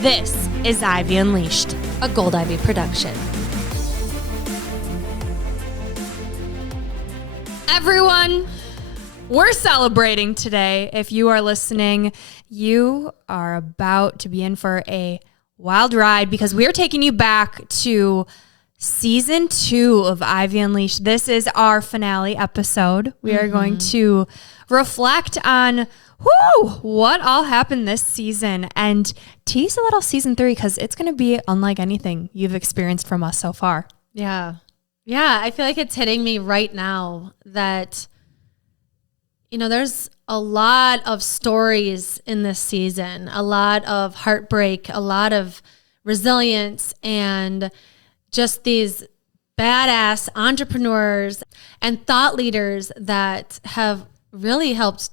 This is Ivy Unleashed, a Gold Ivy production. Everyone, we're celebrating today. If you are listening, you are about to be in for a wild ride because we're taking you back to season 2 of Ivy Unleashed. This is our finale episode. We are going to reflect on what all happened this season and tease a little season 3 because it's going to be unlike anything you've experienced from us so far. Yeah. I feel like it's hitting me right now that, there's a lot of stories in this season, a lot of heartbreak, a lot of resilience, and just these badass entrepreneurs and thought leaders that have really helped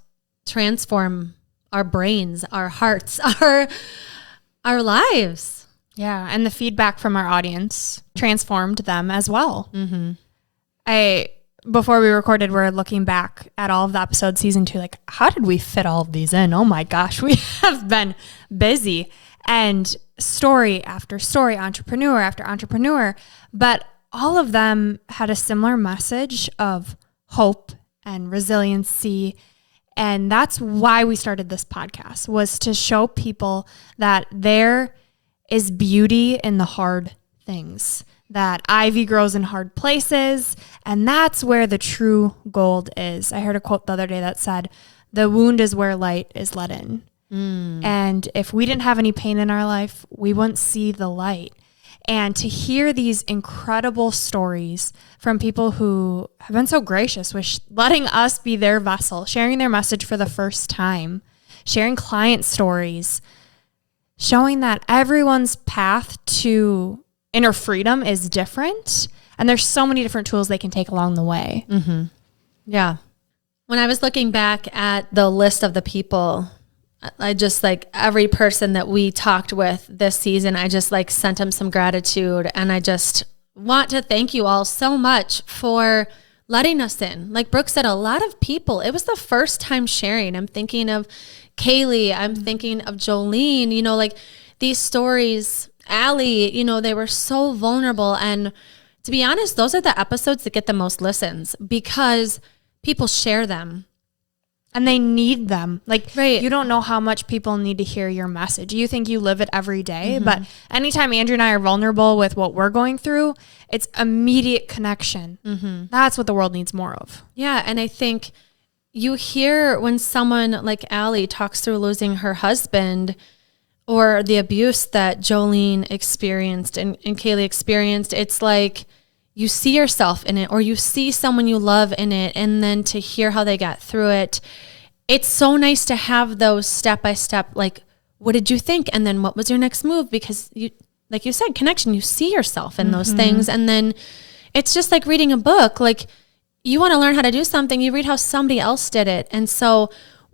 transform our brains, our hearts, our lives. Yeah, and the feedback from our audience transformed them as well. Before we recorded, we're looking back at all of the episodes, season 2, like, how did we fit all of these in? Oh my gosh, we have been busy. And story after story, entrepreneur after entrepreneur, but all of them had a similar message of hope and resiliency. And that's why we started this podcast, was to show people that there is beauty in the hard things, that ivy grows in hard places, and that's where the true gold is. I heard a quote the other day that said, "The wound is where light is let in." And if we didn't have any pain in our life, we wouldn't see the light. And to hear these incredible stories from people who have been so gracious with letting us be their vessel, sharing their message for the first time, sharing client stories, showing that everyone's path to inner freedom is different. And there's so many different tools they can take along the way. Yeah. When I was looking back at the list of the people, I just every person that we talked with this season, I just sent them some gratitude. And I just want to thank you all so much for letting us in. Like Brooke said, a lot of people, it was the first time sharing. I'm thinking of Kaylee. I'm thinking of Jolene, these stories, Allie, they were so vulnerable. And to be honest, those are the episodes that get the most listens because people share them. And they need them. Right. You don't know how much people need to hear your message. You think you live it every day, but anytime Andrew and I are vulnerable with what we're going through, it's immediate connection. That's what the world needs more of. Yeah. And I think you hear when someone like Allie talks through losing her husband or the abuse that Jolene experienced and Kaylee experienced, it's like you see yourself in it or you see someone you love in it, and then to hear how they got through it. It's so nice to have those step-by-step, what did you think? And then what was your next move? Because you, like you said, connection, you see yourself in those things. And then it's just like reading a book. You want to learn how to do something, you read how somebody else did it. And so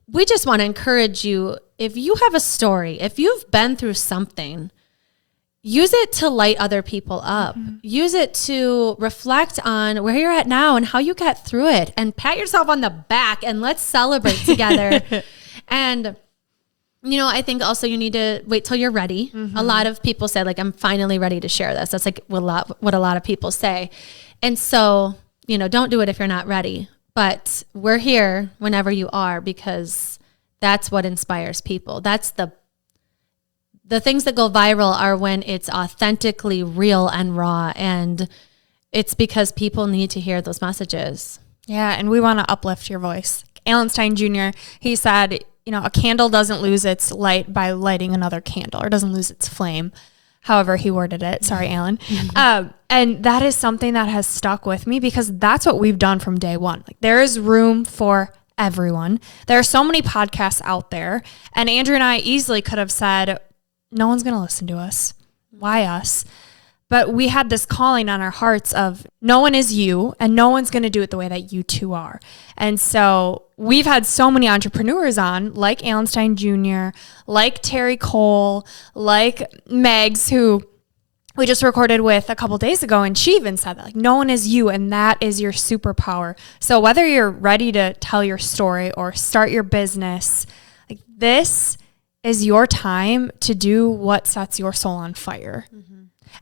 we just want to encourage you, if you have a story, if you've been through something, use it to light other people up. Use it to reflect on where you're at now and how you got through it, and pat yourself on the back and let's celebrate together. And, I think also you need to wait till you're ready. A lot of people say I'm finally ready to share this. That's what a lot of people say. And so, don't do it if you're not ready, but we're here whenever you are, because that's what inspires people. That's the things that go viral are when it's authentically real and raw, and it's because people need to hear those messages. Yeah, and we want to uplift your voice. Alan Stein Jr., he said, a candle doesn't lose its light by lighting another candle, or doesn't lose its flame, however he worded it. Sorry, Alan. And that is something that has stuck with me because that's what we've done from day one. There is room for everyone. There are so many podcasts out there, and Andrew and I easily could have said, no one's going to listen to us. Why us? But we had this calling on our hearts of no one is you, and no one's going to do it the way that you two are. And so we've had so many entrepreneurs on, like Alan Stein Jr., like Terry Cole, like Megs, who we just recorded with a couple days ago, and she even said that no one is you, and that is your superpower. So whether you're ready to tell your story or start your business, this is your time to do what sets your soul on fire.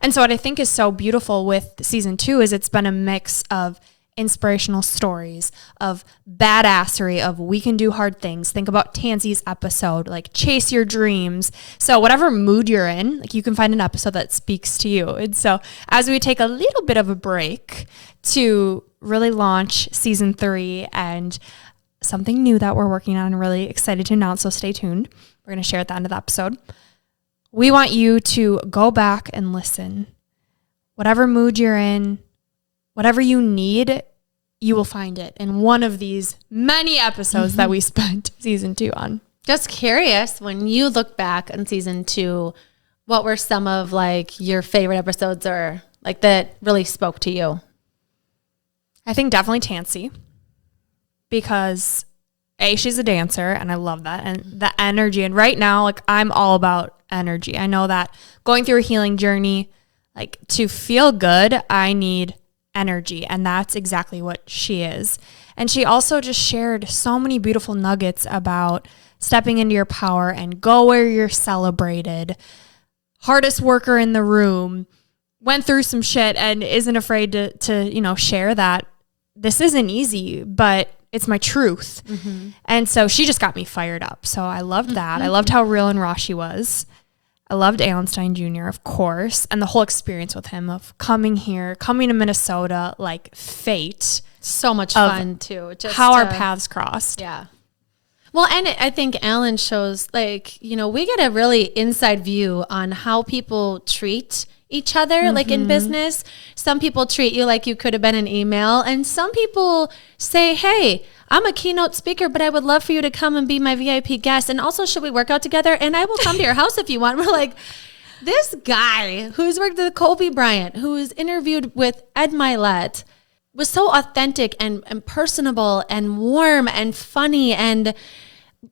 And so what I think is so beautiful with season 2 is it's been a mix of inspirational stories, of badassery, of we can do hard things. Think about Tansy's episode, like chase your dreams. So whatever mood you're in, like you can find an episode that speaks to you. And so as we take a little bit of a break to really launch season 3 and something new that we're working on, really excited to announce, so stay tuned. We're going to share at the end of the episode. We want you to go back and listen. Whatever mood you're in, whatever you need, you will find it in one of these many episodes that we spent season 2 on. Just curious, when you look back on season 2, what were some of like your favorite episodes or like that really spoke to you? I think definitely Tansy, because she's a dancer and I love that. And the energy, and right now, like I'm all about energy. I know that going through a healing journey, like to feel good, I need energy. And that's exactly what she is. And she also just shared so many beautiful nuggets about stepping into your power and go where you're celebrated. Hardest worker in the room, went through some shit and isn't afraid to share that this isn't easy, but it's my truth. And so she just got me fired up. So I loved that. I loved how real and raw she was. I loved Alan Stein Jr., of course, and the whole experience with him of coming to Minnesota, like fate. So much fun too. Just how our paths crossed. Yeah. Well, and I think Alan shows like, we get a really inside view on how people treat each other, like in business. Some people treat you like you could have been an email, and some people say, hey, I'm a keynote speaker, but I would love for you to come and be my VIP guest. And also, should we work out together? And I will come to your house if you want. We're like, this guy who's worked with Kobe Bryant, who's interviewed with Ed Milet, was so authentic and personable and warm and funny. And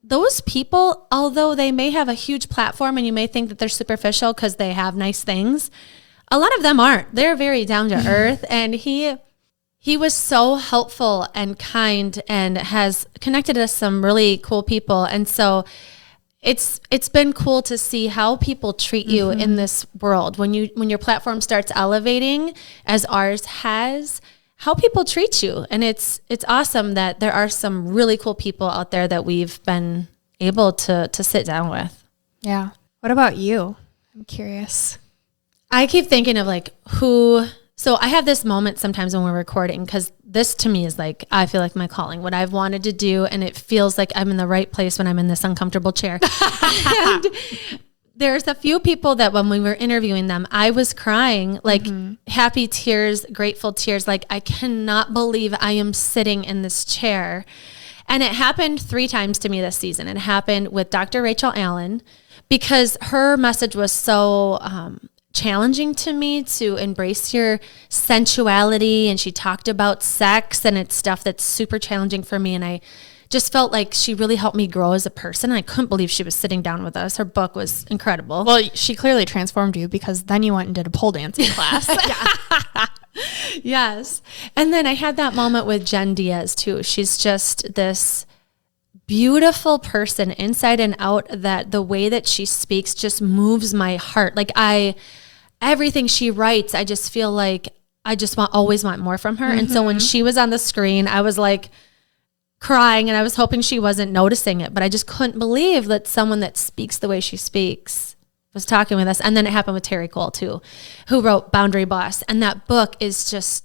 those people, although they may have a huge platform and you may think that they're superficial because they have nice things, a lot of them aren't. They're very down to earth. And he was so helpful and kind and has connected us some really cool people. And so it's been cool to see how people treat you in this world. When your platform starts elevating, as ours has, how people treat you. And it's awesome that there are some really cool people out there that we've been able to sit down with. Yeah. What about you? I'm curious. I keep thinking of like so I have this moment sometimes when we're recording, because this to me is like, I feel like my calling, what I've wanted to do. And it feels like I'm in the right place when I'm in this uncomfortable chair. And there's a few people that when we were interviewing them, I was crying, like happy tears, grateful tears. Like, I cannot believe I am sitting in this chair. And it happened 3 times to me this season. It happened with Dr. Rachel Allen, because her message was so challenging to me to embrace your sensuality. And she talked about sex, and it's stuff that's super challenging for me. And I just felt like she really helped me grow as a person. I couldn't believe she was sitting down with us. Her book was incredible. Well, she clearly transformed you, because then you went and did a pole dancing class. Yes. And then I had that moment with Jen Diaz too. She's just this beautiful person inside and out, that the way that she speaks just moves my heart. Like everything she writes, I just feel like I just always want more from her. And so when she was on the screen, I was like crying, and I was hoping she wasn't noticing it, but I just couldn't believe that someone that speaks the way she speaks was talking with us. And then it happened with Terry Cole too, who wrote Boundary Boss. And that book is just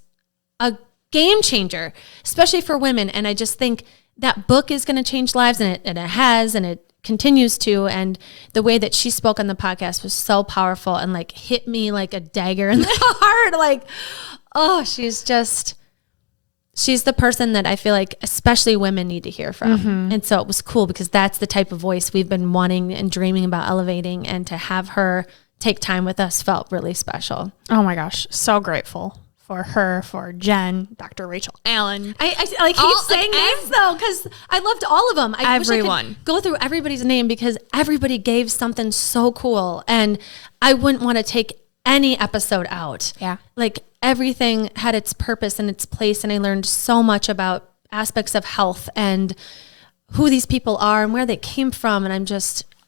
a game changer, especially for women. And I just think that book is going to change lives, and it has, and it continues to. And the way that she spoke on the podcast was so powerful and like hit me like a dagger in the heart. Like, oh, she's the person that I feel like especially women need to hear from. And so it was cool, because that's the type of voice we've been wanting and dreaming about elevating, and to have her take time with us felt really special. Oh my gosh. So grateful for her, for Jen, Dr. Rachel Allen. I keep saying names though, because I loved all of them. I wish I could go through everybody's name, because everybody gave something so cool, and I wouldn't want to take any episode out. Yeah. Like everything had its purpose and its place. And I learned so much about aspects of health and who these people are and where they came from. And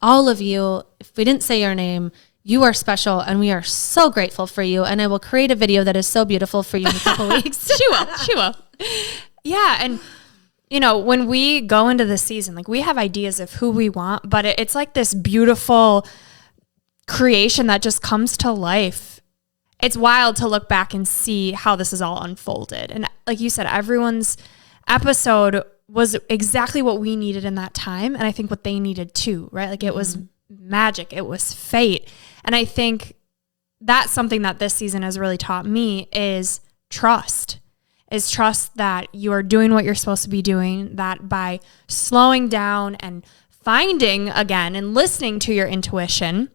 all of you, if we didn't say your name, you are special, and we are so grateful for you. And I will create a video that is so beautiful for you in a couple weeks. She will. Yeah. And, you know, when we go into the season, like we have ideas of who we want, but it's like this beautiful creation that just comes to life. It's wild to look back and see how this is all unfolded. And like you said, everyone's episode was exactly what we needed in that time. And I think what they needed too, right? Like it was magic. It was fate. And I think that's something that this season has really taught me is trust that you are doing what you're supposed to be doing, that by slowing down and finding again and listening to your intuition,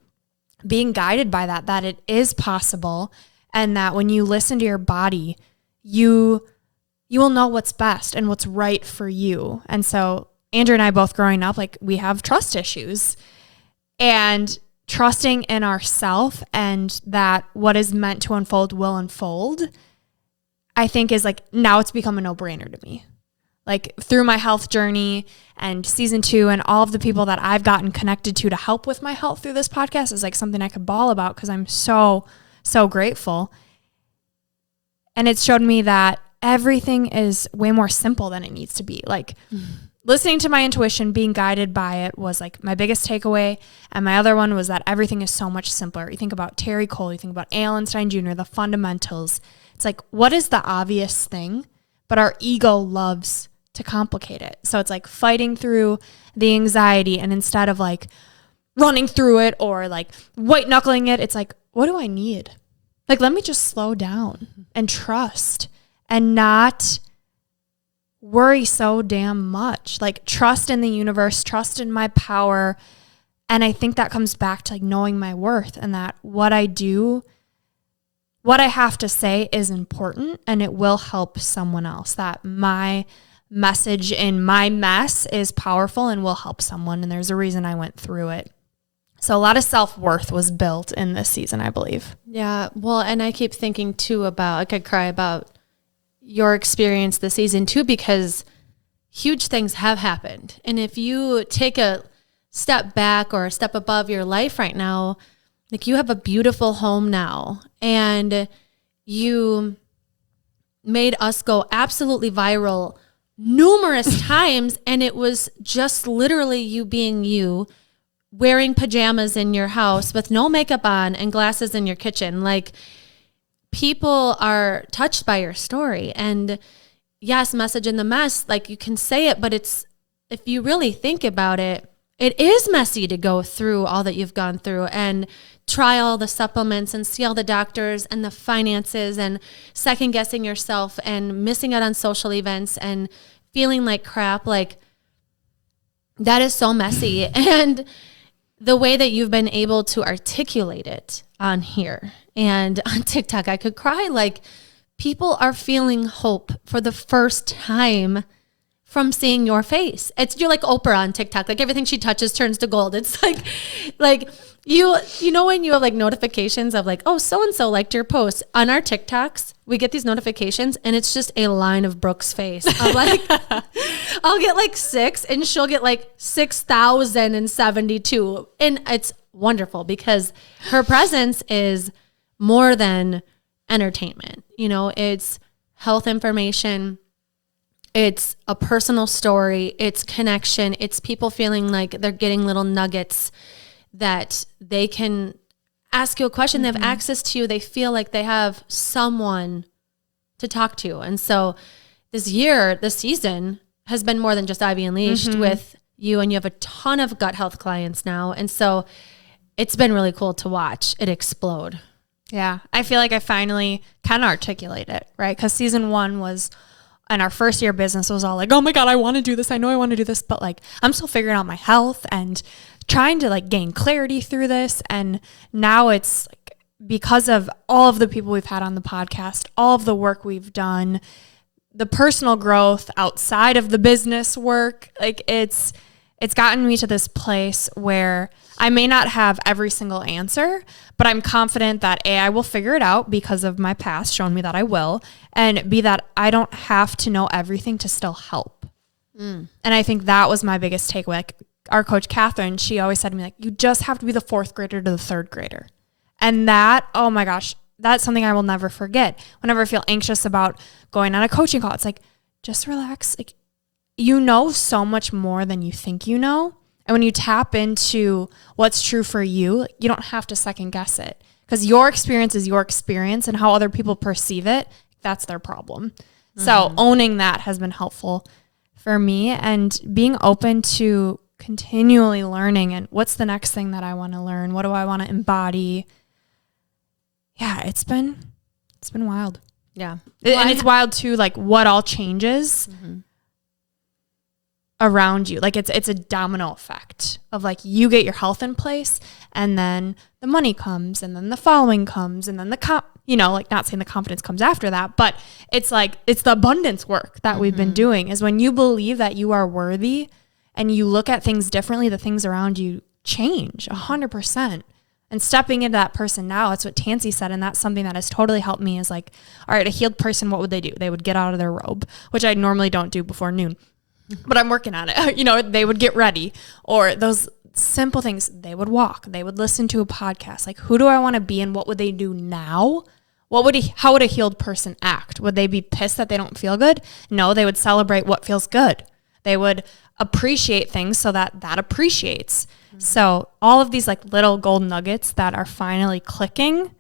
being guided by that it is possible. And that when you listen to your body, you will know what's best and what's right for you. And so Andrew and I both growing up, like we have trust issues, and trusting in ourselves and that what is meant to unfold will unfold, I think is like, now it's become a no-brainer to me. Like through my health journey and season 2 and all of the people that I've gotten connected to help with my health through this podcast is like something I could bawl about because I'm so, so grateful. And it's showed me that everything is way more simple than it needs to be. Like listening to my intuition, being guided by it was like my biggest takeaway. And my other one was that everything is so much simpler. You think about Terry Cole, you think about Alan Stein Jr., the fundamentals. It's like, what is the obvious thing? But our ego loves to complicate it. So it's like fighting through the anxiety, and instead of like running through it or like white knuckling it, it's like, what do I need? Like, let me just slow down and trust and not worry so damn much. Like trust in the universe, trust in my power. And I think that comes back to like knowing my worth, and that what I do, what I have to say is important and it will help someone else. That my message in my mess is powerful and will help someone. And there's a reason I went through it. So a lot of self-worth was built in this season, I believe. Yeah. Well, and I keep thinking too about, I could cry about your experience this season too, because huge things have happened. And if you take a step back or a step above your life right now, like you have a beautiful home now, and you made us go absolutely viral numerous times. And it was just literally you being you, wearing pajamas in your house with no makeup on and glasses in your kitchen. Like people are touched by your story. And yes, message in the mess, like you can say it, but it's, if you really think about it, it is messy to go through all that you've gone through and try all the supplements and see all the doctors and the finances and second guessing yourself and missing out on social events and feeling like crap. Like that is so messy. And the way that you've been able to articulate it on here and on TikTok, I could cry. Like people are feeling hope for the first time from seeing your face. You're like Oprah on TikTok. Like everything she touches turns to gold. It's like you know, when you have like notifications of like, oh, so-and-so liked your post on our TikToks, we get these notifications and it's just a line of Brooke's face. I'm like, I'll get like 6 and she'll get like 6,072. And it's wonderful because her presence is more than entertainment. You know, it's health information. It's a personal story. It's connection. It's people feeling like they're getting little nuggets that they can ask you a question. They have access to you. They feel like they have someone to talk to. And so this season has been more than just Ivy Unleashed with you, and you have a ton of gut health clients now. And so it's been really cool to watch it explode. Yeah. I feel like I finally can articulate it, right? Because season 1 was, and our first year business was all like, oh my God, I want to do this. I know I want to do this, but like, I'm still figuring out my health and trying to like gain clarity through this. And now it's like, because of all of the people we've had on the podcast, all of the work we've done, the personal growth outside of the business work, like it's gotten me to this place where I may not have every single answer, but I'm confident that A, I will figure it out because of my past showing me that I will, and B, that I don't have to know everything to still help. And I think that was my biggest takeaway. Like, our coach, Catherine, she always said to me, like, you just have to be the 4th grader to the 3rd grader. And that, oh my gosh, that's something I will never forget. Whenever I feel anxious about going on a coaching call, it's like, just relax. Like, you know so much more than you think you know. And when you tap into what's true for you, you don't have to second guess it, because your experience is your experience, and how other people perceive it, that's their problem. So owning that has been helpful for me, and being open to continually learning and what's the next thing that I want to learn? What do I want to embody? Yeah, it's been wild. Yeah. And it's wild too, like what all changes around you. Like it's a domino effect of like, you get your health in place, and then the money comes, and then the following comes, and then like, not saying the confidence comes after that, but it's like, it's the abundance work that we've been doing, is when you believe that you are worthy and you look at things differently, the things around you change 100%. And stepping into that person now, that's what Tansy said. And that's something that has totally helped me, is like, all right, a healed person, what would they do? They would get out of their robe, which I normally don't do before noon, but I'm working on it. They would get ready, or those simple things. They would walk, they would listen to a podcast. Like, who do I want to be, and what would they do now? How would a healed person act? Would they be pissed that they don't feel good? No, they would celebrate what feels good. They would appreciate things so that appreciates. So all of these like little gold nuggets that are finally clicking,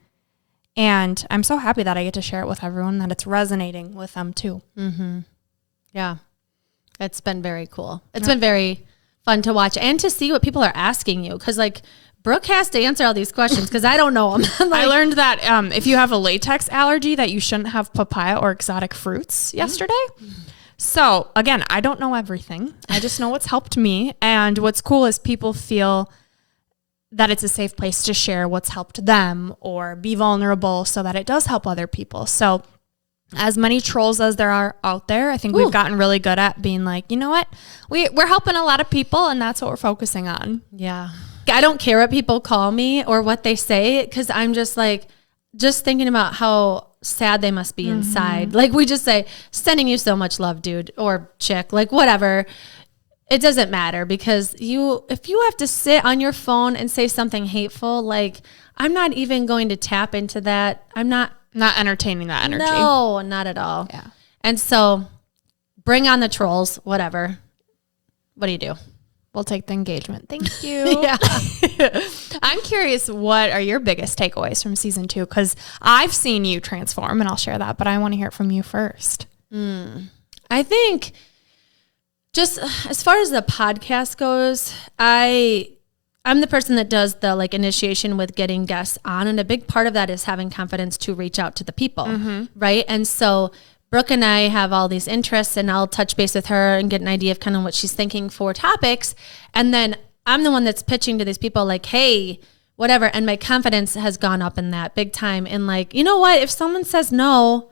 and I'm so happy that I get to share it with everyone, that it's resonating with them too. Yeah. It's been very cool. It's been very fun to watch and to see what people are asking you. Cause like Brooke has to answer all these questions, cause I don't know them. I learned that if you have a latex allergy, that you shouldn't have papaya or exotic fruits yesterday. So again, I don't know everything. I just know what's helped me. And what's cool is people feel that it's a safe place to share what's helped them, or be vulnerable so that it does help other people. So as many trolls as there are out there, I think we've gotten really good at being like, you know what, we're helping a lot of people, and that's what we're focusing on. Yeah. I don't care what people call me or what they say, because I'm just like, just thinking about how sad they must be inside. Like, we just say, sending you so much love, dude, or chick, like whatever. It doesn't matter, because if you have to sit on your phone and say something hateful, like, I'm not even going to tap into that. I'm not entertaining that energy. No, not at all. Yeah. And so bring on the trolls, whatever. What do you do? We'll take the engagement. Thank you. Yeah. I'm curious, what are your biggest takeaways from season 2? Because I've seen you transform, and I'll share that, but I want to hear it from you first. I think just as far as the podcast goes, I'm the person that does the like initiation with getting guests on. And a big part of that is having confidence to reach out to the people. Right. And so Brooke and I have all these interests, and I'll touch base with her and get an idea of kind of what she's thinking for topics. And then I'm the one that's pitching to these people like, hey, whatever. And my confidence has gone up in that big time. And like, you know what, if someone says no,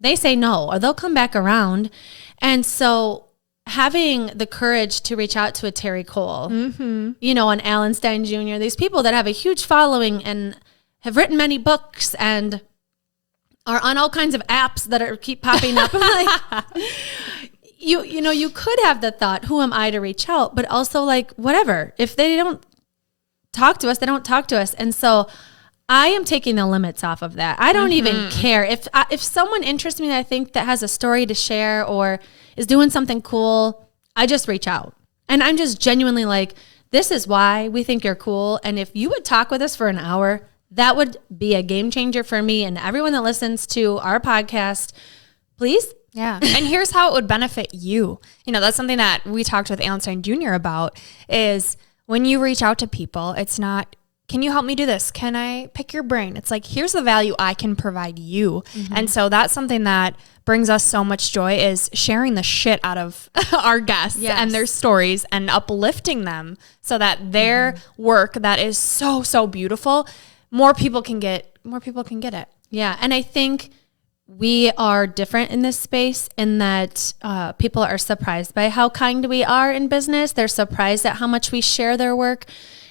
they say no, or they'll come back around. And so having the courage to reach out to a Terry Cole, an Alan Stein Jr., these people that have a huge following and have written many books and are on all kinds of apps that keep popping up. I'm like, you could have the thought, who am I to reach out? But also like, whatever, if they don't talk to us, they don't talk to us. And so I am taking the limits off of that. I don't even care if someone interests me that I think that has a story to share or is doing something cool, I just reach out. And I'm just genuinely like, this is why we think you're cool. And if you would talk with us for an hour, that would be a game changer for me and everyone that listens to our podcast. Please. Yeah. And here's how it would benefit you. That's something that we talked with Alan Stein Jr. about, is when you reach out to people, it's not, can you help me do this? Can I pick your brain? It's like, here's the value I can provide you. And so that's something that brings us so much joy, is sharing the shit out of our guests and their stories and uplifting them so that their work that is so, so beautiful, more people can get it. Yeah. And I think we are different in this space in that people are surprised by how kind we are in business. They're surprised at how much we share their work.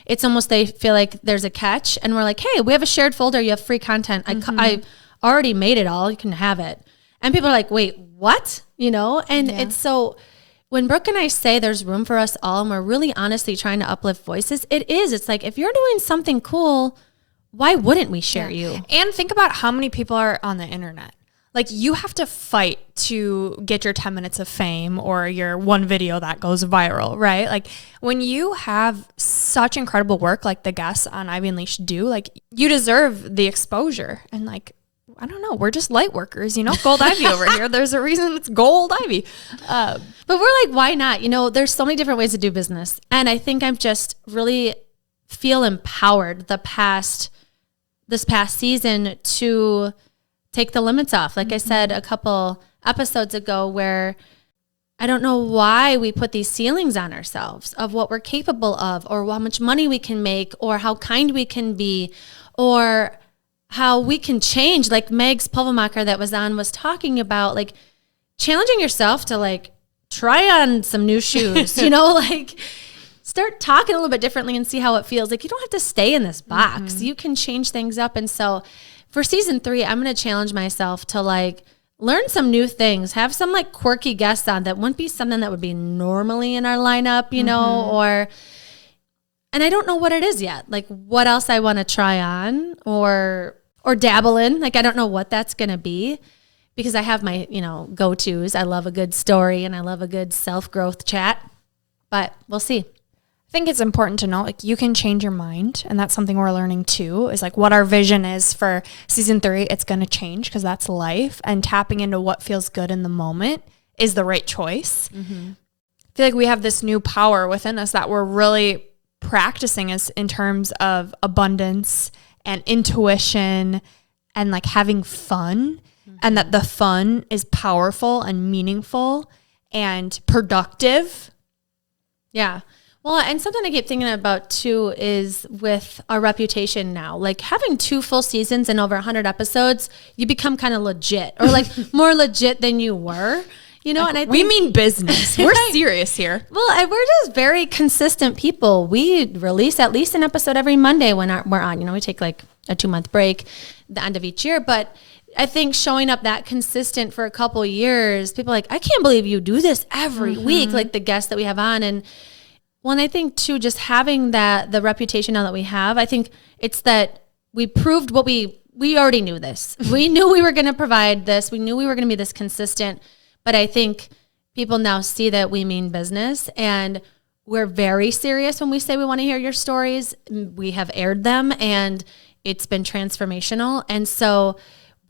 It's almost, they feel like there's a catch, and we're like, hey, we have a shared folder. You have free content. I already made it all. You can have it. And people are like, wait, what? And it's so, when Brooke and I say there's room for us all and we're really honestly trying to uplift voices, it is. It's like, if you're doing something cool, why wouldn't we share you? And think about how many people are on the internet. Like, you have to fight to get your 10 minutes of fame or your one video that goes viral, right? Like, when you have such incredible work like the guests on Ivy Unleashed do, like, you deserve the exposure. And like, I don't know, we're just light workers, Gold Ivy over here. There's a reason it's Gold Ivy. But we're like, why not? There's so many different ways to do business. And I think I'm just really feel empowered this past season to take the limits off. Like I said a couple episodes ago, where I don't know why we put these ceilings on ourselves of what we're capable of, or how much money we can make, or how kind we can be, or how we can change. Like Meg's Pulvermacher that was on was talking about, like, challenging yourself to like try on some new shoes, like start talking a little bit differently and see how it feels. Like, you don't have to stay in this box. You can change things up. And so for season 3, I'm going to challenge myself to like learn some new things, have some like quirky guests on that wouldn't be something that would be normally in our lineup, and I don't know what it is yet. Like, what else I want to try on or dabble in. Like, I don't know what that's going to be, because I have my, go-tos. I love a good story and I love a good self-growth chat, but we'll see. I think it's important to know, like, you can change your mind. And that's something we're learning too, is like what our vision is for season 3. It's going to change because that's life, and tapping into what feels good in the moment is the right choice. I feel like we have this new power within us that we're really practicing is in terms of abundance and intuition and like having fun, and that the fun is powerful and meaningful and productive. Yeah. Well, and something I keep thinking about too is with our reputation now, like having 2 full seasons and over 100 episodes, you become kind of legit, or like more legit than you were, and I think we mean business. We're serious here. Well, we're just very consistent people. We release at least an episode every Monday when we're on. We take like a 2-month break the end of each year, but I think showing up that consistent for a couple of years, people are like, I can't believe you do this every week, like the guests that we have on. And I think too, just having the reputation now that we have, I think it's that we proved what we already knew this. We knew we were going to provide this. We knew we were going to be this consistent. But I think people now see that we mean business, and we're very serious when we say we want to hear your stories. We have aired them and it's been transformational. And so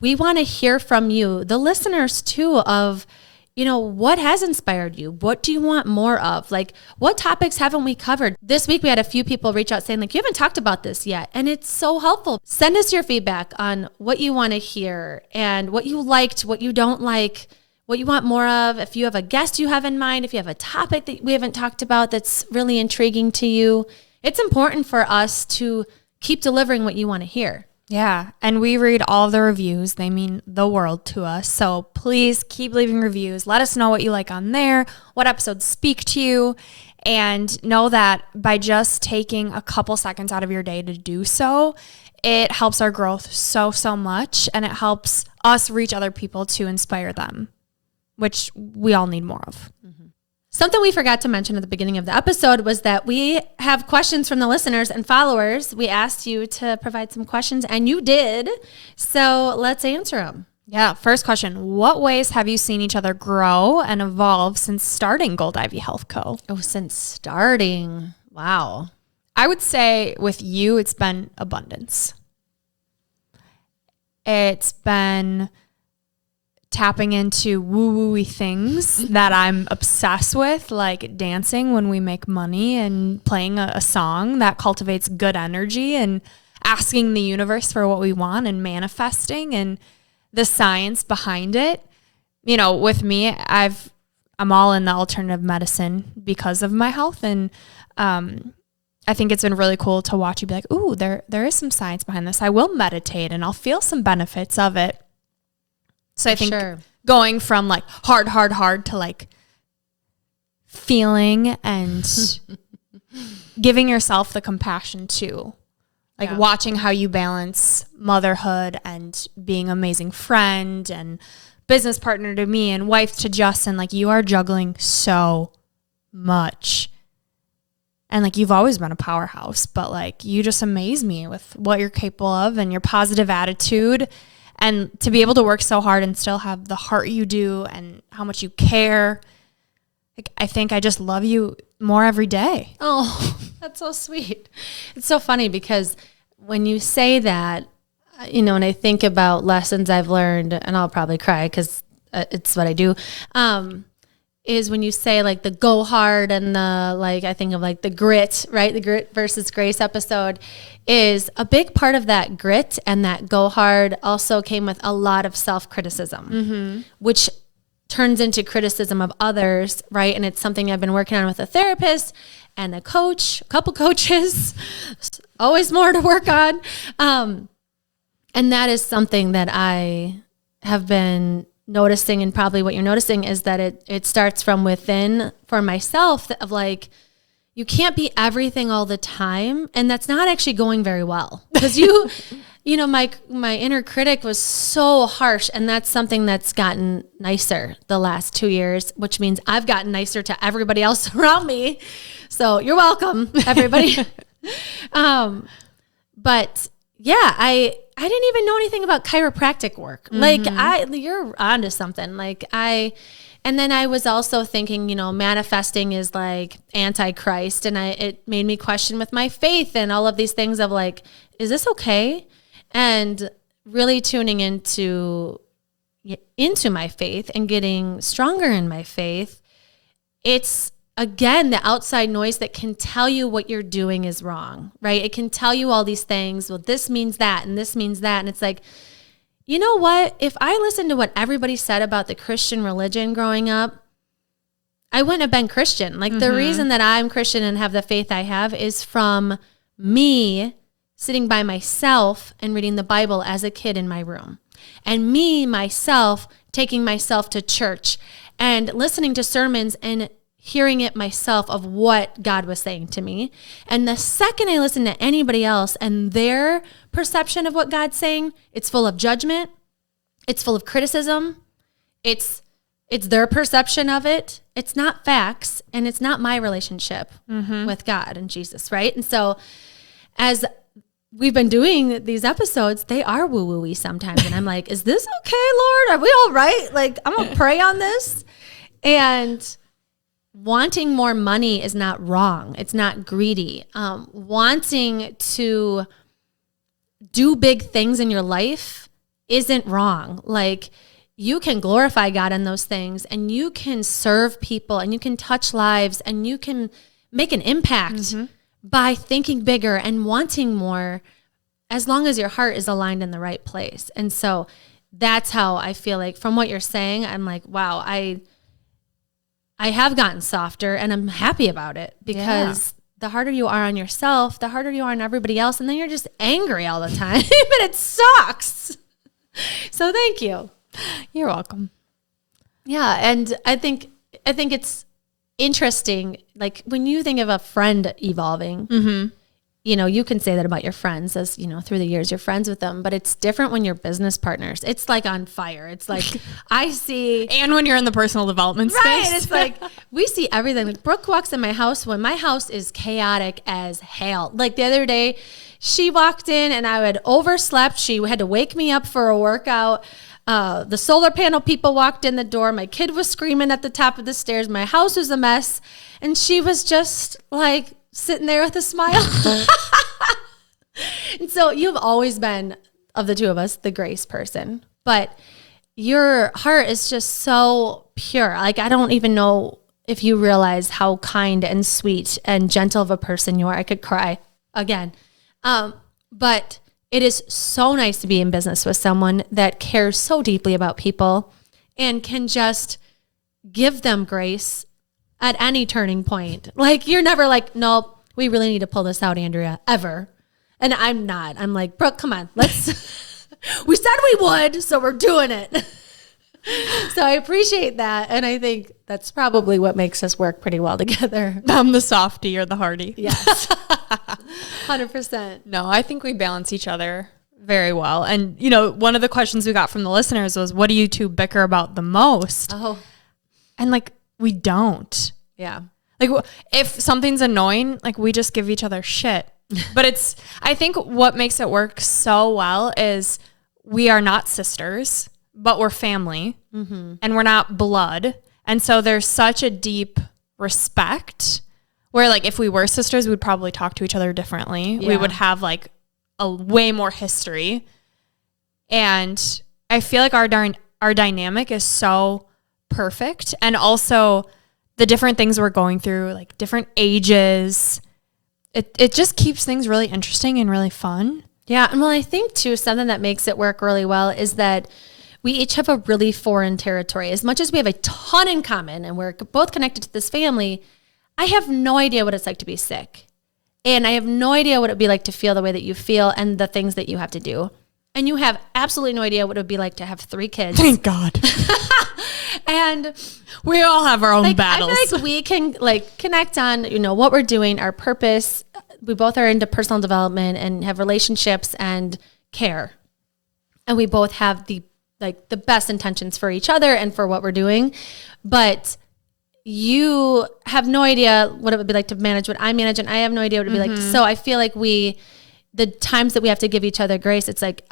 we want to hear from you, the listeners too, of, what has inspired you? What do you want more of? Like, what topics haven't we covered? This week we had a few people reach out saying, like, you haven't talked about this yet. And it's so helpful. Send us your feedback on what you want to hear and what you liked, what you don't like, what you want more of. If you have a guest you have in mind, if you have a topic that we haven't talked about that's really intriguing to you, it's important for us to keep delivering what you want to hear. Yeah. And we read all the reviews. They mean the world to us. So please keep leaving reviews. Let us know what you like on there, what episodes speak to you, and know that by just taking a couple seconds out of your day to do so, it helps our growth so much, and it helps us reach other people to inspire them, which we all need more of. Something we forgot to mention at the beginning of the episode was that we have questions from the listeners and followers. We asked you to provide some questions, and you did. So let's answer them. Yeah. First question. What ways have you seen each other grow and evolve since starting Gold Ivy Health Co.? Oh, since starting. Wow. I would say with you, it's been abundance. It's been tapping into woo-woo-y things that I'm obsessed with, like dancing when we make money and playing a song that cultivates good energy and asking the universe for what we want and manifesting and the science behind it. With me, I'm all in the alternative medicine because of my health. And I think it's been really cool to watch you be like, ooh, there is some science behind this. I will meditate and I'll feel some benefits of it. So I think going from like hard to like feeling and giving yourself the compassion too, like watching how you balance motherhood and being an amazing friend and business partner to me and wife to Justin. Like, you are juggling so much. And like, you've always been a powerhouse, but like, you just amaze me with what you're capable of and your positive attitude, and to be able to work so hard and still have the heart you do and how much you care. Like, I think I just love you more every day. Oh, that's so sweet. It's so funny because when you say that, you know, and I think about lessons I've learned, and I'll probably cry because it's what I do, is when you say like the go hard and the, like, I think of like the grit, right? The grit versus grace episode is a big part of that grit, and that go hard also came with a lot of self-criticism, which turns into criticism of others, right? And it's something I've been working on with a therapist and a coach, a couple coaches, always more to work on. And that is something that I have been noticing, and probably what you're noticing is that it starts from within for myself, of like, you can't be everything all the time. And that's not actually going very well, because you know, my inner critic was so harsh, and that's something that's gotten nicer the last 2 years, which means I've gotten nicer to everybody else around me. So you're welcome, everybody. But yeah, I didn't even know anything about chiropractic work. Like, you're onto something. And then I was also thinking, you know, manifesting is like antichrist, and it made me question with my faith and all of these things of like, is this okay? And really tuning into my faith and getting stronger in my faith. It's, again, the outside noise that can tell you what you're doing is wrong, right? It can tell you all these things. Well, this means that, and this means that. And it's like, you know what? If I listened to what everybody said about the Christian religion growing up, I wouldn't have been Christian. Like, the reason that I'm Christian and have the faith I have is from me sitting by myself and reading the Bible as a kid in my room. And me, myself, taking myself to church and listening to sermons and hearing it myself of what God was saying to me. And the second I listen to anybody else and their perception of what God's saying, it's full of judgment. It's full of criticism. It's their perception of it. It's not facts, and it's not my relationship with God and Jesus, right? And so as we've been doing these episodes, they are woo-woo-y sometimes. And I'm like, is this okay, Lord? Are we all right? Like, I'm going to pray on this. And wanting more money is not wrong. It's not greedy. Wanting to do big things in your life isn't wrong. Like, you can glorify God in those things, and you can serve people, and you can touch lives, and you can make an impact by thinking bigger and wanting more, as long as your heart is aligned in the right place. And so that's how I feel like, from what you're saying, I'm like, wow, I have gotten softer, and I'm happy about it, because the harder you are on yourself, the harder you are on everybody else. And then you're just angry all the time, but it sucks. So thank you. You're welcome. Yeah. And I think it's interesting. Like, when you think of a friend evolving, you know, you can say that about your friends, as, you know, through the years you're friends with them, but it's different when you're business partners. It's like on fire. It's like, I see. And when you're in the personal development space. Right. It's like, we see everything. Like, Brooke walks in my house when my house is chaotic as hell. Like, the other day she walked in and I had overslept. She had to wake me up for a workout. The solar panel people walked in the door. My kid was screaming at the top of the stairs. My house was a mess. And she was just like sitting there with a smile. And so you've always been, of the two of us, the grace person. But your heart is just so pure. Like, I don't even know if you realize how kind and sweet and gentle of a person you are. I could cry again. But it is so nice to be in business with someone that cares so deeply about people and can just give them grace at any turning point. Like, you're never like, nope, we really need to pull this out, Andrea, ever. And I'm not. I'm like, Brooke, come on, let's, we said we would, so we're doing it. So I appreciate that. And I think that's probably what makes us work pretty well together. I'm the softie, you're the hardy. Yes. 100%. No, I think we balance each other very well. And, you know, one of the questions we got from the listeners was, what do you two bicker about the most? Oh, And like, we don't. yeah. Like if something's annoying, like we just give each other shit. But I think what makes it work so well is we are not sisters, but we're family and we're not blood. And so there's such a deep respect where like if we were sisters, we'd probably talk to each other differently. Yeah. We would have like a way more history. And I feel like our dynamic is so perfect. And also the different things we're going through, like different ages, it just keeps things really interesting and really fun. Yeah. And well, I think too, something that makes it work really well is that we each have a really foreign territory. As much as we have a ton in common and we're both connected to this family, I have no idea what it's like to be sick. And I have no idea what it'd be like to feel the way that you feel and the things that you have to do. And you have absolutely no idea what it would be like to have 3 kids. Thank God. And we all have our own battles. I feel like we can like connect on, you know, what we're doing, our purpose. We both are into personal development and have relationships and care. And we both have the best intentions for each other and for what we're doing. But you have no idea what it would be like to manage what I manage, and I have no idea what it would be like. So I feel like the times that we have to give each other grace, it's like,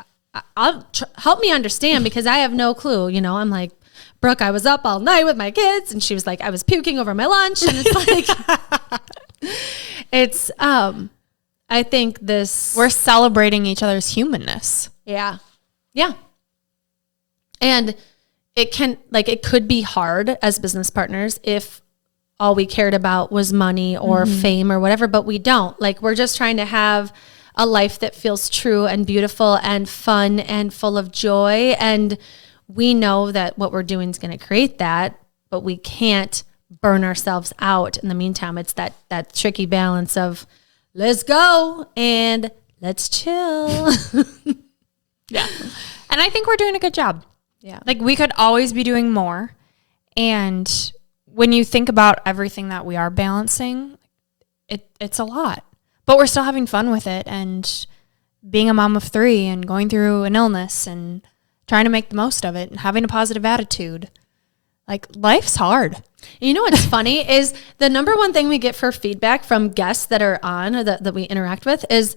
help me understand because I have no clue. You know, I'm like, Brooke, I was up all night with my kids, and she was like, I was puking over my lunch, and it's like, it's, I think we're celebrating each other's humanness. Yeah. Yeah. And it could be hard as business partners if all we cared about was money or fame or whatever, but we don't. Like, we're just trying to have a life that feels true and beautiful and fun and full of joy. And we know that what we're doing is going to create that, but we can't burn ourselves out. In the meantime, it's that tricky balance of let's go and let's chill. Yeah. And I think we're doing a good job. Yeah. Like we could always be doing more. And when you think about everything that we are balancing, it's a lot. But we're still having fun with it and being a mom of 3 and going through an illness and trying to make the most of it and having a positive attitude. Like life's hard. You know what's funny is the number one thing we get for feedback from guests that are on or that we interact with is,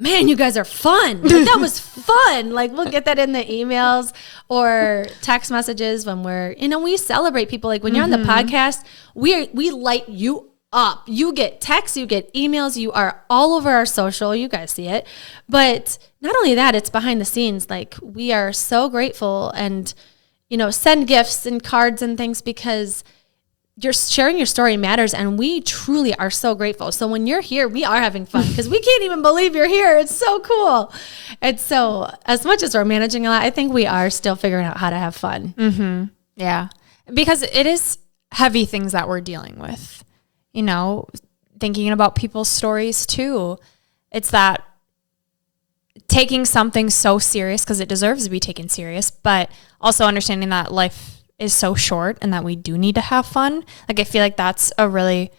man, you guys are fun. Like, that was fun. Like we'll get that in the emails or text messages when we celebrate people. Like when you're on the podcast, we light you up. You get texts, you get emails, you are all over our social. You guys see it. But not only that, it's behind the scenes. Like we are so grateful and, send gifts and cards and things because you're sharing your story matters, and we truly are so grateful. So when you're here, we are having fun because we can't even believe you're here. It's so cool. And so as much as we're managing a lot, I think we are still figuring out how to have fun. Mm-hmm. Yeah. Because it is heavy things that we're dealing with, thinking about people's stories too. It's that taking something so serious because it deserves to be taken serious, but also understanding that life is so short and that we do need to have fun. Like I feel like that's a really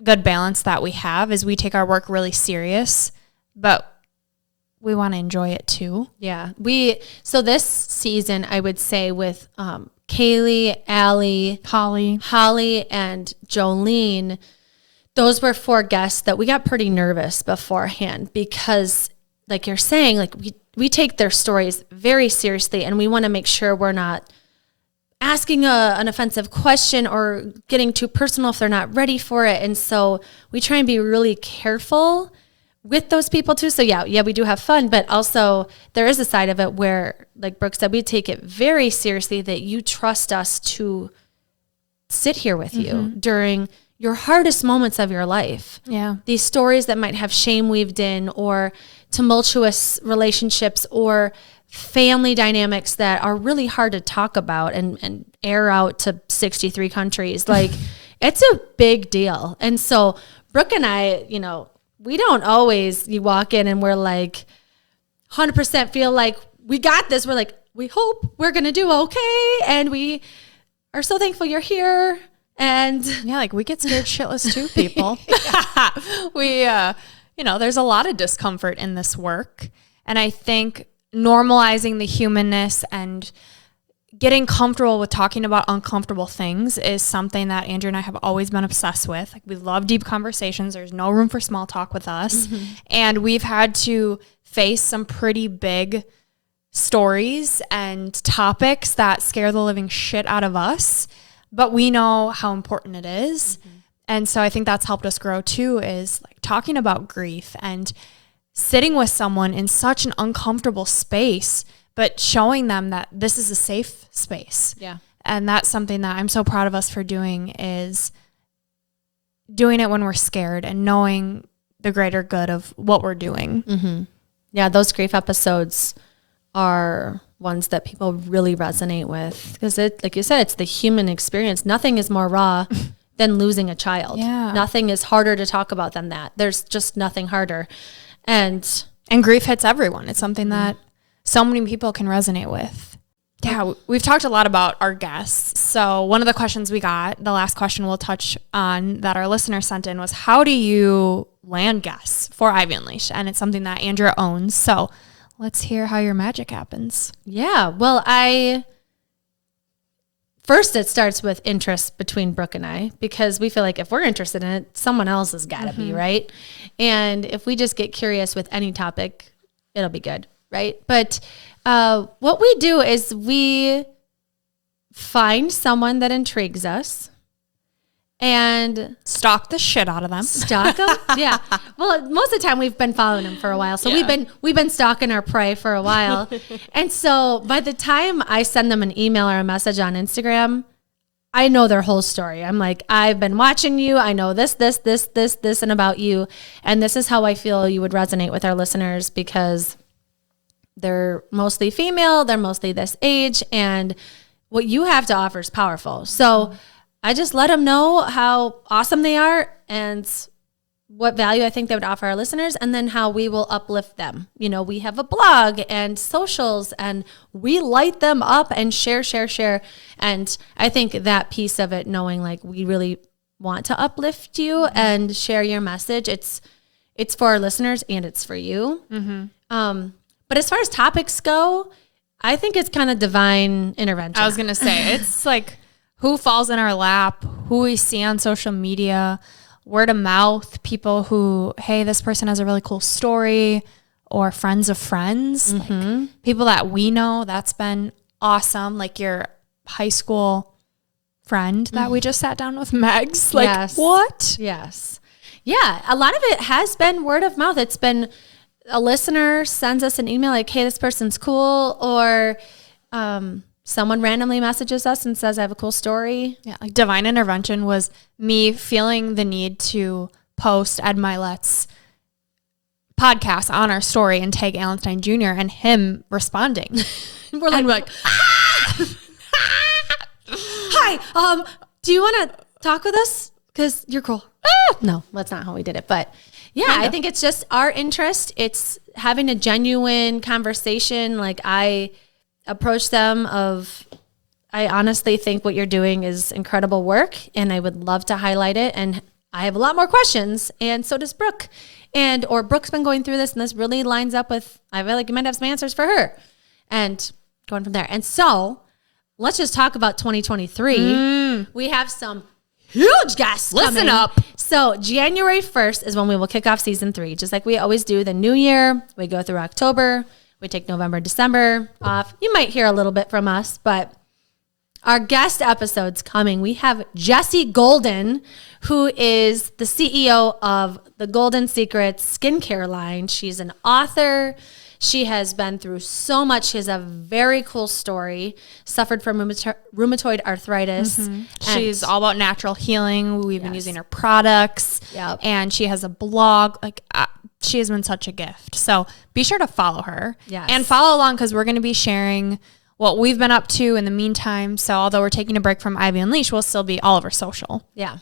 good balance that we have is we take our work really serious, but we want to enjoy it too. Yeah. So this season, I would say with Kaylee, Allie, Holly, and Jolene, those were 4 guests that we got pretty nervous beforehand because like you're saying, like we take their stories very seriously and we want to make sure we're not asking an offensive question or getting too personal if they're not ready for it. And so we try and be really careful with those people too. So yeah, we do have fun, but also there is a side of it where, like Brooke said, we take it very seriously that you trust us to sit here with you during your hardest moments of your life. Yeah. These stories that might have shame weaved in or tumultuous relationships or family dynamics that are really hard to talk about and air out to 63 countries. Like it's a big deal. And so Brooke and I, we don't always, you walk in and we're like 100% feel like we got this. We're like, we hope we're going to do okay. And we are so thankful you're here. And yeah, like we get scared shitless too, people. We, there's a lot of discomfort in this work. And I think normalizing the humanness and getting comfortable with talking about uncomfortable things is something that Andrew and I have always been obsessed with. Like, we love deep conversations. There's no room for small talk with us. And we've had to face some pretty big stories and topics that scare the living shit out of us, but we know how important it is. And so I think that's helped us grow too, is like talking about grief and sitting with someone in such an uncomfortable space, but showing them that this is a safe space. Yeah. And that's something that I'm so proud of us for doing, is doing it when we're scared and knowing the greater good of what we're doing. Yeah, those grief episodes are ones that people really resonate with, because it, like you said, it's the human experience. Nothing is more raw than losing a child. Yeah. Nothing is harder to talk about than that. There's just nothing harder. And grief hits everyone. It's something that so many people can resonate with. Yeah, we've talked a lot about our guests. So one of the questions we got, the last question we'll touch on that our listener sent in, was how do you land guests for Ivy Unleashed? And it's something that Andrea owns. So let's hear how your magic happens. yeah, well, first it starts with interest between Brooke and I, because we feel like if we're interested in it, someone else has got to be, right? And if we just get curious with any topic, it'll be good, right? But what we do is we find someone that intrigues us and Stalk the shit out of them. stalk them. Yeah. Well, most of the time we've been following them for a while. So we've been stalking our prey for a while. And so by the time I send them an email or a message on Instagram, I know their whole story. I'm like, I've been watching you. I know this, and about you. And this is how I feel you would resonate with our listeners, because they're mostly female. They're mostly this age. And what you have to offer is powerful. So I just let them know how awesome they are and what value I think they would offer our listeners, and then how we will uplift them. You know, we have a blog and socials, and we light them up and share. And I think that piece of it, knowing like we really want to uplift you and share your message, it's for our listeners and it's for you. But as far as topics go, I think it's kind of divine intervention. I was going to say, it's like who falls in our lap, who we see on social media, word of mouth, people who, hey, this person has a really cool story, or friends of friends, like people that we know. That's been awesome. Like your high school friend that we just sat down with, Megs. Like, Yes. what? Yes. Yeah. A lot of it has been word of mouth. It's been a listener sends us an email like, hey, this person's cool. Or someone randomly messages us and says, I have a cool story. Yeah, like divine intervention was me feeling the need to post Ed Milet's podcast on our story and tag Allenstein Jr. and him responding. We're like, hi, do you want to talk with us? Because you're cool. No, that's not how we did it. But yeah, I think it's just our interest. It's having a genuine conversation. Like, I approach them I honestly think what you're doing is incredible work, and I would love to highlight it. And I have a lot more questions, and so does Brooke. Or Brooke's been going through this, and this really lines up with, I feel like you might have some answers for her. And going from there. And so let's just talk about 2023. We have some huge guests Listen coming. up. So January 1st is when we will kick off season 3, just like we always do. The new year, we go through October. We take November, December off. You might hear a little bit from us, but our guest episodes coming. We have Jessie Golden, who is the CEO of the Golden Secrets skincare line. She's an author. She has been through so much. She has a very cool story. Suffered from rheumatoid arthritis. She's all about natural healing. We've been using her products. Yep. And she has a blog. Like, she has been such a gift. So be sure to follow her. Yes. And follow along, because we're going to be sharing what we've been up to in the meantime. So although we're taking a break from Ivy Unleashed, we'll still be all over social. Yeah.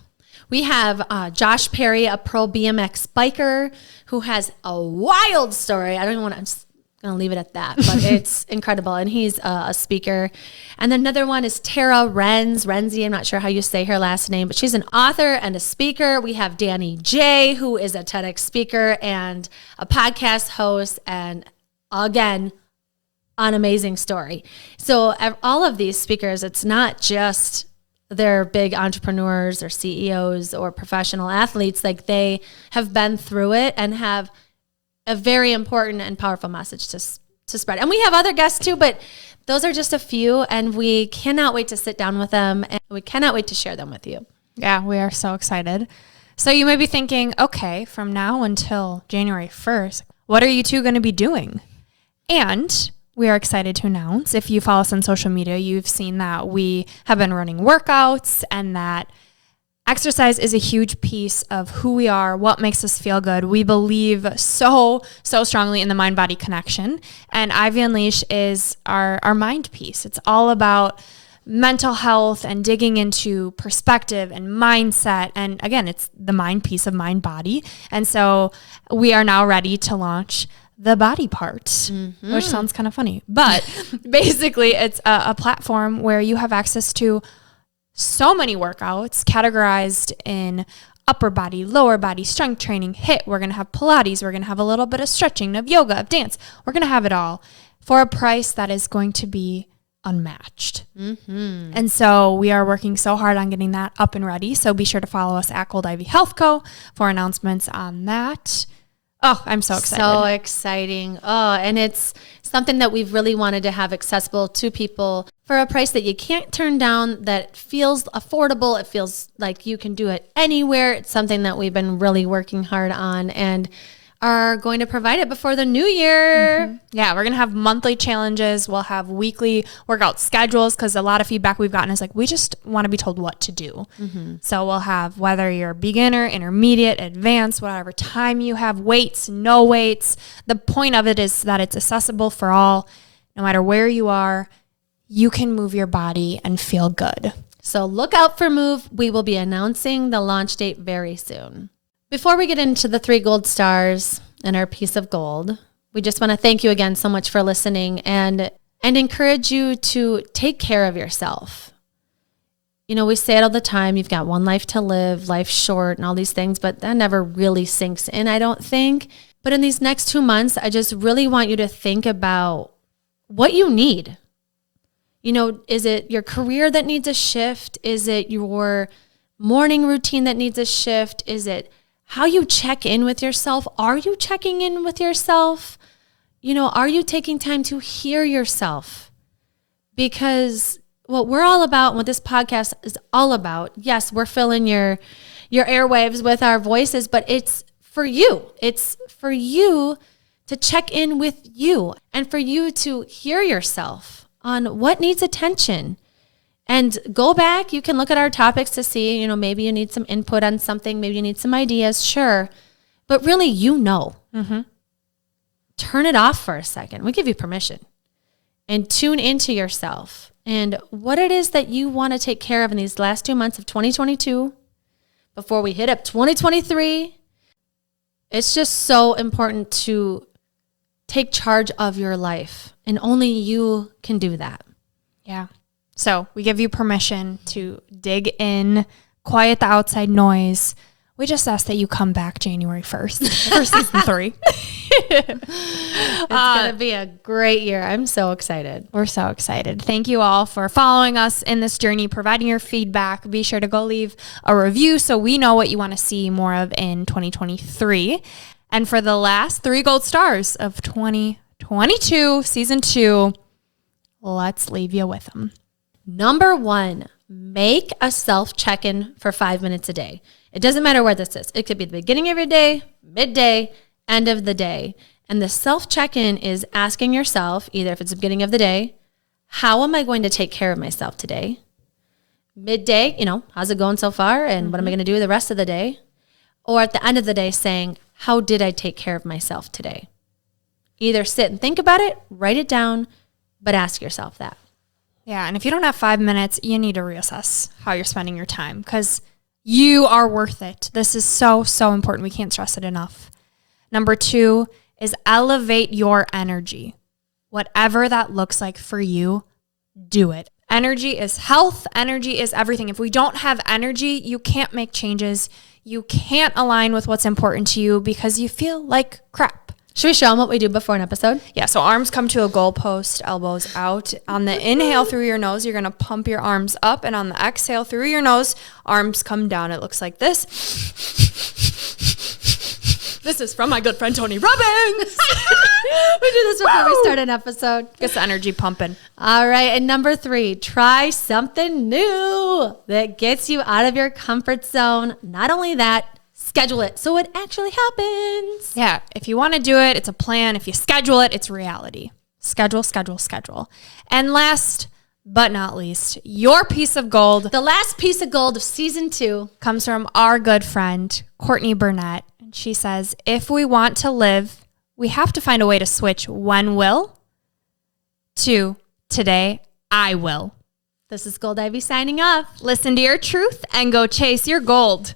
We have Josh Perry, a pro BMX biker who has a wild story. I don't even want to, I'm just going to leave it at that, but it's incredible. And he's a speaker. And then another one is Tara Renzi. I'm not sure how you say her last name, but she's an author and a speaker. We have Danny J, who is a TEDx speaker and a podcast host and again, an amazing story. So all of these speakers, it's not just they're big entrepreneurs or CEOs or professional athletes. Like, they have been through it and have a very important and powerful message to spread. And we have other guests too, but those are just a few, and we cannot wait to sit down with them, and we cannot wait to share them with you. Yeah, we are so excited. So you may be thinking, okay, from now until January 1st, what are you two going to be doing? And we are excited to announce, if you follow us on social media, you've seen that we have been running workouts, and that exercise is a huge piece of who we are, what makes us feel good. We believe so strongly in the mind-body connection. And Ivy Unleash is our mind piece. It's all about mental health and digging into perspective and mindset. And again, it's the mind piece of mind-body. And so we are now ready to launch the body part, which sounds kind of funny. But basically, it's a platform where you have access to so many workouts categorized in upper body, lower body, strength training, HIIT. We're going to have Pilates. We're going to have a little bit of stretching, of yoga, of dance. We're going to have it all for a price that is going to be unmatched. And so we are working so hard on getting that up and ready. So be sure to follow us at Gold Ivy Health Co. for announcements on that. Oh, I'm so excited. So exciting. Oh, and it's something that we've really wanted to have accessible to people for a price that you can't turn down, that feels affordable. It feels like you can do it anywhere. It's something that we've been really working hard on and are going to provide it before the new year. Yeah, we're going to have monthly challenges. We'll have weekly workout schedules, because a lot of feedback we've gotten is like, we just want to be told what to do. So we'll have, whether you're beginner, intermediate, advanced, whatever time you have, weights, no weights. The point of it is that it's accessible for all. No matter where you are, you can move your body and feel good. So look out for Move. We will be announcing the launch date very soon. Before we get into the 3 gold stars and our piece of gold, we just want to thank you again so much for listening and encourage you to take care of yourself. You know, we say it all the time, you've got one life to live, life's short and all these things, but that never really sinks in, I don't think. But in these next 2 months, I just really want you to think about what you need. You know, is it your career that needs a shift? Is it your morning routine that needs a shift? Is it how you check in with yourself? Are you checking in with yourself? You know, are you taking time to hear yourself? Because what we're all about, what this podcast is all about, yes, we're filling your airwaves with our voices, but it's for you. It's for you to check in with you and for you to hear yourself on what needs attention. And go back, you can look at our topics to see, you know, maybe you need some input on something, maybe you need some ideas, sure. But really, you know, turn it off for a second. We give you permission and tune into yourself and what it is that you want to take care of in these last 2 months of 2022 before we hit up 2023. It's just so important to take charge of your life, and only you can do that. Yeah. So we give you permission to dig in, quiet the outside noise. We just ask that you come back January 1st for season 3. It's going to be a great year. I'm so excited. We're so excited. Thank you all for following us in this journey, providing your feedback. Be sure to go leave a review so we know what you want to see more of in 2023. And for the last 3 gold stars of 2022, season 2, let's leave you with them. Number 1, make a self check-in for 5 minutes a day. It doesn't matter where this is. It could be the beginning of your day, midday, end of the day. And the self check-in is asking yourself, either if it's the beginning of the day, how am I going to take care of myself today? Midday, you know, how's it going so far? And what am I going to do the rest of the day? Or at the end of the day saying, how did I take care of myself today? Either sit and think about it, write it down, but ask yourself that. Yeah, and if you don't have 5 minutes, you need to reassess how you're spending your time, because you are worth it. This is so, so important. We can't stress it enough. Number 2 is elevate your energy. Whatever that looks like for you, do it. Energy is health. Energy is everything. If we don't have energy, you can't make changes. You can't align with what's important to you because you feel like crap. Should we show them what we do before an episode? Yeah, so arms come to a goalpost, elbows out. On the inhale through your nose, you're going to pump your arms up. And on the exhale through your nose, arms come down. It looks like this. This is from my good friend Tony Robbins. We do this before we start an episode. Gets the energy pumping. All right. And number 3, try something new that gets you out of your comfort zone. Not only that, schedule it so it actually happens. Yeah, if you want to do it, it's a plan. If you schedule it, it's reality. Schedule, schedule, schedule. And last but not least, your piece of gold. The last piece of gold of season 2 comes from our good friend, Courtney Burnett. And she says, if we want to live, we have to find a way to switch when will to today I will. This is Gold Ivy signing off. Listen to your truth and go chase your gold.